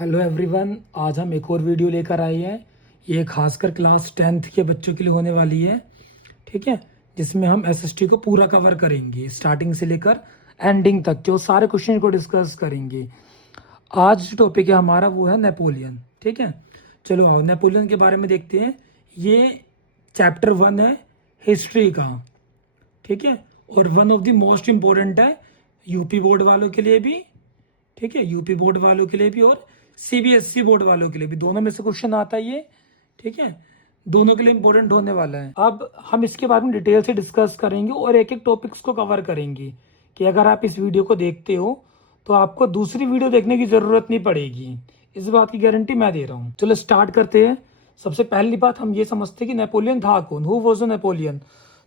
Hello everyone, आज हम एक और वीडियो लेकर आए हैं। ये खासकर क्लास 10th के बच्चों के लिए होने वाली है। ठीक है, जिसमें हम एसएसटी को पूरा कवर करेंगे, स्टार्टिंग से लेकर एंडिंग तक के वो सारे क्वेश्चन को डिस्कस करेंगे। आज जो टॉपिक है हमारा वो है नेपोलियन। ठीक है, चलो आओ नेपोलियन के बारे में देखते हैं। ये चैप्टर 1 है हिस्ट्री का। ठीक है, और one of the most important है यूपी बोर्ड वालों के लिए भी। ठीक है, यूपी बोर्ड वालों के लिए भी और सीबीएसई बोर्ड वालों के लिए भी, दोनों में से क्वेश्चन आता है ये। ठीक है, दोनों के लिए इंपॉर्टेंट होने वाला है। अब हम इसके बारे में डिटेल से डिस्कस करेंगे और एक एक टॉपिक्स को कवर करेंगे कि अगर आप इस वीडियो को देखते हो तो आपको दूसरी वीडियो देखने की जरूरत नहीं पड़ेगी। इस बात की गारंटी मैं दे रहा हूँ। चलो स्टार्ट करते हैं। सबसे पहली बात हम ये समझते हैं कि नेपोलियन था कौन, हु वाज नेपोलियन।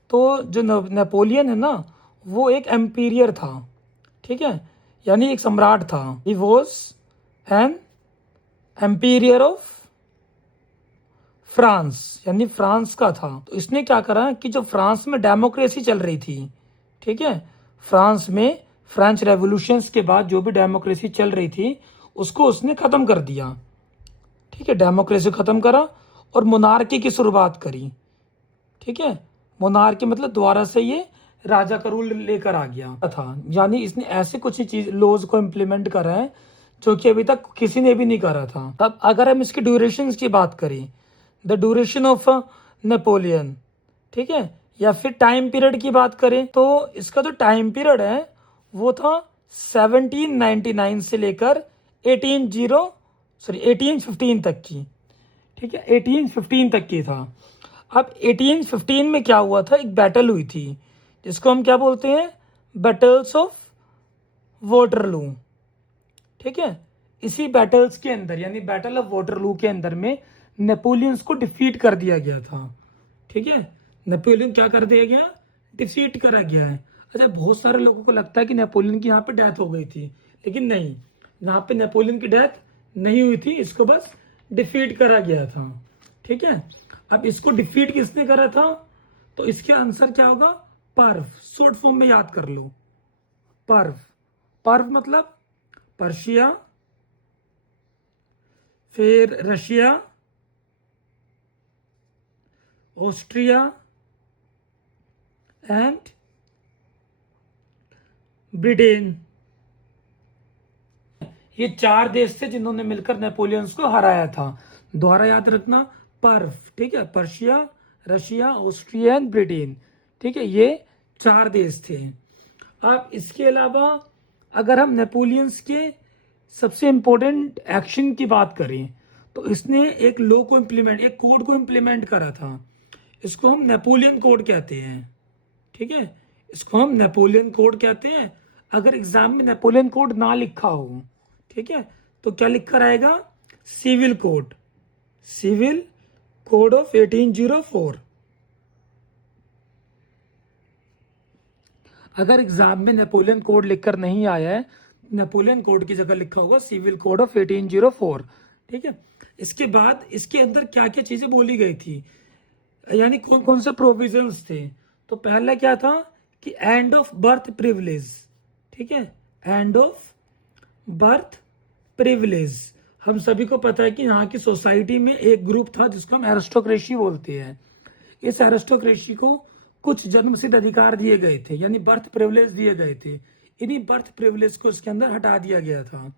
तो जो नेपोलियन है ना, वो एक एम्पीरियर था। ठीक है, यानी एक सम्राट था। He was an emperor of France, यानी फ्रांस का था। तो इसने क्या करा कि जो फ्रांस में डेमोक्रेसी चल रही थी, ठीक है, फ्रांस में फ्रेंच रेवोल्यूशंस के बाद जो भी डेमोक्रेसी चल रही थी उसको उसने खत्म कर दिया। ठीक है, डेमोक्रेसी खत्म करा और मोनार्की की शुरुआत करी। ठीक है, मोनार्की मतलब दोबारा से ये राजा का रूल लेकर आ गया था। यानी इसने ऐसे कुछ चीज लॉज को इम्प्लीमेंट करा है जो कि अभी तक किसी ने भी नहीं करा था। अब अगर हम इसकी ड्यूरेशन की बात करें, द ड्यूरेशन ऑफ नेपोलियन, ठीक है, या फिर टाइम पीरियड की बात करें तो इसका जो टाइम पीरियड है वो था 1799 से लेकर 1815 तक की। ठीक है, 1815 तक की था। अब 1815 में क्या हुआ था, एक बैटल हुई थी जिसको हम क्या बोलते हैं, बैटल्स ऑफ वाटरलू। ठीक है, इसी बैटल्स के अंदर यानी बैटल ऑफ वाटरलू के अंदर में नेपोलियंस को डिफीट कर दिया गया था। ठीक है, नेपोलियन क्या कर दिया गया, डिफीट करा गया है। अच्छा, बहुत सारे लोगों को लगता है कि नेपोलियन की यहाँ पे डेथ हो गई थी, लेकिन नहीं, यहाँ पे नेपोलियन की डेथ नहीं हुई थी, इसको बस डिफीट करा गया था। ठीक है, अब इसको डिफीट किसने करा था, तो इसके आंसर क्या होगा, पर्व। शॉर्ट फॉर्म में याद कर लो, पर्व। पर्व मतलब पर्शिया, फिर रशिया, ऑस्ट्रिया एंड ब्रिटेन। ये चार देश थे जिन्होंने मिलकर नेपोलियंस को हराया था। दोबारा याद रखना, पर्व। ठीक है, Persia, Russia, Austria and Britain. ठीक है, ये चार देश थे। अब इसके अलावा अगर हम नेपोलियंस के सबसे इंपॉर्टेंट एक्शन की बात करें तो इसने एक लॉ को इम्प्लीमेंट, एक कोड को इम्प्लीमेंट करा था। इसको हम नेपोलियन कोड कहते हैं। ठीक है, इसको हम नेपोलियन कोड कहते हैं। अगर एग्जाम में नेपोलियन कोड ना लिखा हो, ठीक है, तो क्या लिख कर आएगा, civil code, civil code of 1804। अगर एग्जाम में नेपोलियन कोड लिखकर नहीं आया है, नेपोलियन कोड की जगह लिखा होगा सिविल कोड ऑफ 1804। ठीक है, इसके बाद इसके अंदर क्या क्या चीजें बोली गई थी, यानी कौन कौन से प्रोविजंस थे। तो पहला क्या था कि एंड ऑफ बर्थ प्रिविलेज। ठीक है, एंड ऑफ बर्थ प्रिविलेज। हम सभी को पता है कि यहाँ की सोसाइटी में एक ग्रुप था जिसको हम एरिस्टोक्रेसी बोलते हैं। इस एरिस्टोक्रेसी को कुछ जन्मसिद्ध अधिकार दिए गए थे, यानी बर्थ प्रिविलेज दिए गए थे। इन्हीं बर्थ प्रिविलेज को इसके अंदर हटा दिया गया था।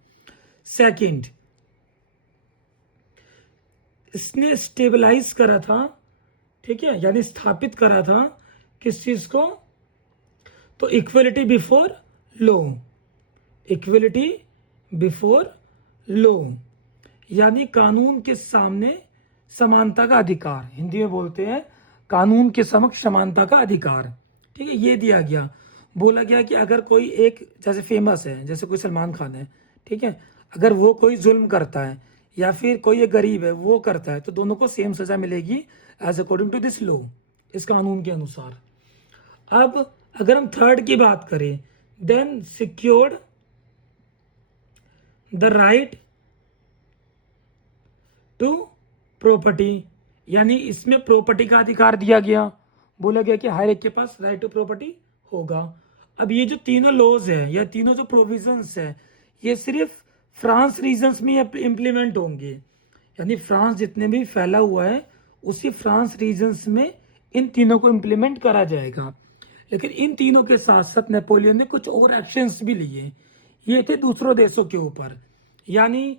सेकंड, इसने स्टेबलाइज करा था, ठीक है, यानी स्थापित करा था किस चीज को, तो equality before law, equality before law, यानी कानून के सामने समानता का अधिकार, हिंदी में बोलते हैं कानून के समक्ष समानता का अधिकार। ठीक है, ये दिया गया। बोला गया कि अगर कोई एक, जैसे फेमस है, जैसे कोई सलमान खान है, ठीक है, अगर वो कोई जुल्म करता है या फिर कोई एक गरीब है वो करता है तो दोनों को सेम सजा मिलेगी as according to this law, इस कानून के अनुसार। अब अगर हम थर्ड की बात करें, then secured the right to property, यानी इसमें प्रॉपर्टी का अधिकार दिया गया। बोला गया कि हर एक के पास राइट टू प्रॉपर्टी होगा। अब ये जो तीनों लॉज है या तीनों जो प्रोविजंस है, ये सिर्फ फ्रांस रीजन्स में इम्प्लीमेंट होंगे, यानी फ्रांस जितने भी फैला हुआ है उसी फ्रांस रीजन्स में इन तीनों को इम्प्लीमेंट करा जाएगा। लेकिन इन तीनों के साथ साथ नेपोलियन ने कुछ और एक्शंस भी लिए, ये थे दूसरों देशों के ऊपर। यानी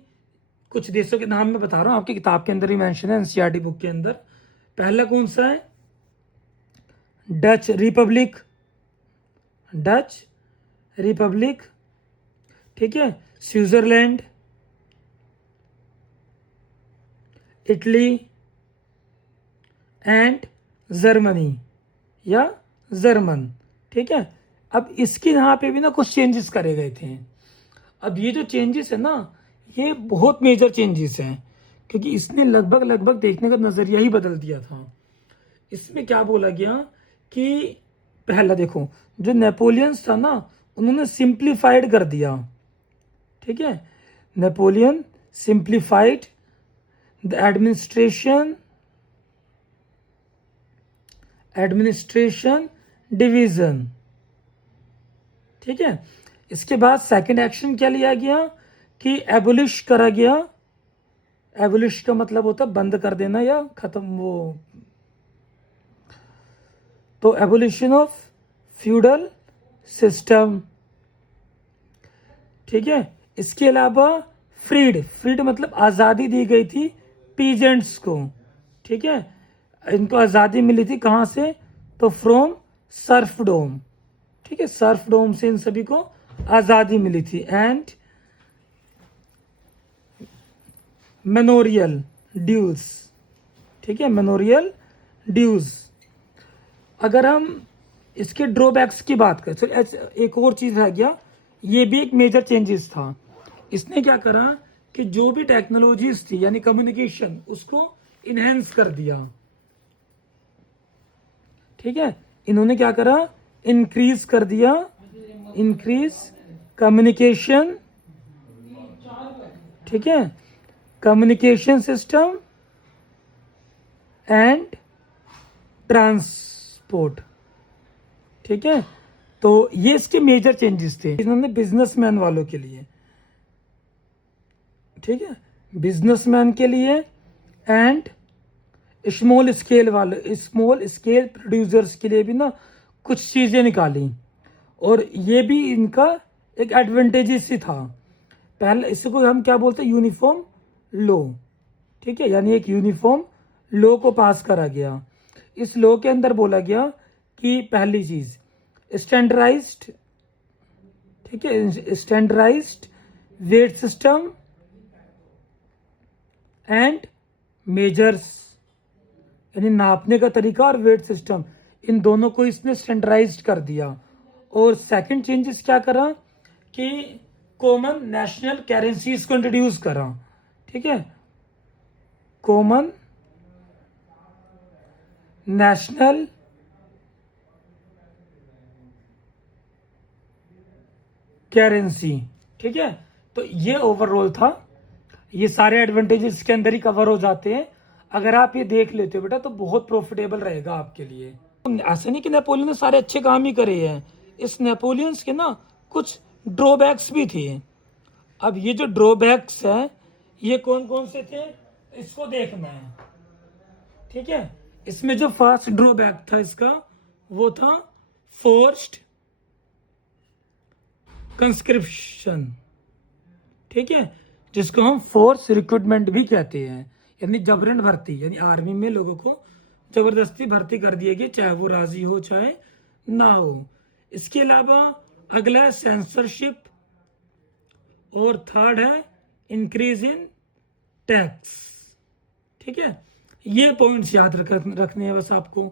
कुछ देशों के नाम मैं बता रहा हूँ, आपकी किताब के अंदर ही मेंशन है, एनसीईआरटी बुक के अंदर। पहला कौन सा है? डच रिपब्लिक, डच रिपब्लिक, ठीक है। स्विट्जरलैंड, इटली एंड जर्मनी या जर्मन, ठीक है। अब इसके यहाँ पे भी ना कुछ चेंजेस करे गए थे। अब ये जो चेंजेस है ना, ये बहुत मेजर चेंजेस हैं, क्योंकि इसने लगभग लगभग देखने का नजरिया ही बदल दिया था। इसमें क्या बोला गया कि पहला देखो, जो नेपोलियंस था ना, उन्होंने सिंप्लीफाइड कर दिया, ठीक है। Napoleon simplified the administration division, ठीक है। इसके बाद सेकंड एक्शन क्या लिया गया कि एबोलिश करा गया। एबोलिश का मतलब होता है बंद कर देना या खत्म, वो तो एबोलिशन ऑफ फ्यूडल सिस्टम, ठीक है। इसके अलावा फ्रीड मतलब आज़ादी दी गई थी पीजेंट्स को, ठीक है। इनको आज़ादी मिली थी कहाँ से? तो फ्रॉम सर्फडोम, ठीक है। सर्फडोम से इन सभी को आज़ादी मिली थी। एंड मेमोरियल ड्यूज, ठीक है, मेमोरियल ड्यूज। अगर हम इसके ड्रॉबैक्स की बात करें तो एक और चीज़ रह गया, ये भी एक मेजर चेंजेस था। इसने क्या करा कि जो भी टेक्नोलॉजीज थी यानी कम्युनिकेशन, उसको इनहेंस कर दिया, ठीक है। इन्होंने क्या करा? इंक्रीज कर दिया, इंक्रीज कम्युनिकेशन, ठीक है, कम्युनिकेशन सिस्टम एंड ट्रांसपोर्ट, ठीक है। तो ये इसके मेजर चेंजेस थे इन्होंने बिजनेसमैन वालों के लिए, ठीक है, बिजनेसमैन के लिए एंड स्मॉल स्केल प्रोड्यूसर्स के लिए भी ना कुछ चीज़ें निकाली। और ये भी इनका एक एडवांटेजेस ही था। पहले इसको हम क्या बोलते हैं? यूनिफॉर्म लॉ, ठीक है, यानी एक यूनिफॉर्म लॉ को पास करा गया। इस लॉ के अंदर बोला गया कि पहली चीज स्टैंडर्डाइज्ड, ठीक है, standardised weight system and measures, यानी नापने का तरीका और वेट सिस्टम, इन दोनों को इसने स्टैंडर्डाइज्ड कर दिया। और सेकंड चेंजेस क्या करा कि कॉमन नेशनल करेंसीज को इंट्रोड्यूस करा, ठीक है, कॉमन नेशनल करेंसी, ठीक है। तो ये ओवरऑल था, ये सारे एडवांटेजेस के अंदर ही कवर हो जाते हैं। अगर आप ये देख लेते हो बेटा तो बहुत प्रॉफिटेबल रहेगा आपके लिए। ऐसा नहीं कि नेपोलियन ने सारे अच्छे काम ही करे हैं, इस नेपोलियंस के ना कुछ ड्रॉबैक्स भी थे। अब ये जो ड्रॉबैक्स है ये कौन कौन से थे इसको देखना है, ठीक है। इसमें जो फर्स्ट ड्रॉबैक था इसका वो था फोर्स्ड कंस्क्रिप्शन, ठीक है, जिसको हम फोर्स रिक्रूटमेंट भी कहते हैं, यानी जबरन भर्ती, यानी आर्मी में लोगों को जबरदस्ती भर्ती कर दिया गया, चाहे वो राजी हो चाहे ना हो। इसके अलावा अगला है सेंसरशिप, और थर्ड है इंक्रीज इन टैक्स, ठीक है। ये पॉइंट्स याद रखने हैं बस आपको।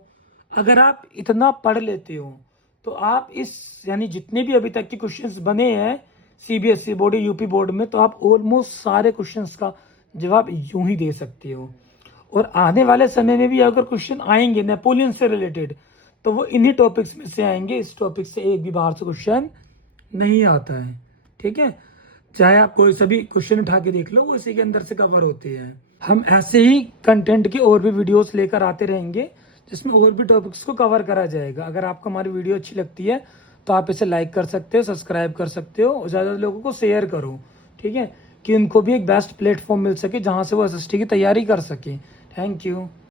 अगर आप इतना पढ़ लेते हो तो आप इस यानी जितने भी अभी तक के क्वेश्चंस बने हैं सीबीएसई बोर्ड, यूपी बोर्ड में, तो आप ऑलमोस्ट सारे क्वेश्चंस का जवाब यूं ही दे सकते हो। और आने वाले समय में भी अगर क्वेश्चन आएंगे नेपोलियन से रिलेटेड तो वो इन्हीं टॉपिक्स में से आएंगे, इस टॉपिक से एक भी बाहर से क्वेश्चन नहीं आता है, ठीक है। चाहे आप कोई सभी क्वेश्चन उठा के देख लो, वो इसी के अंदर से कवर होते हैं। हम ऐसे ही कंटेंट के और भी वीडियोस लेकर आते रहेंगे जिसमें और भी टॉपिक्स को कवर करा जाएगा। अगर आपको हमारी वीडियो अच्छी लगती है तो आप इसे लाइक कर सकते हो, सब्सक्राइब कर सकते हो और ज़्यादा लोगों को शेयर करो, ठीक है। कि उनको भी एक बेस्ट प्लेटफॉर्म मिल सके जहाँ से वो एसएसटी की तैयारी कर सकें। Thank you.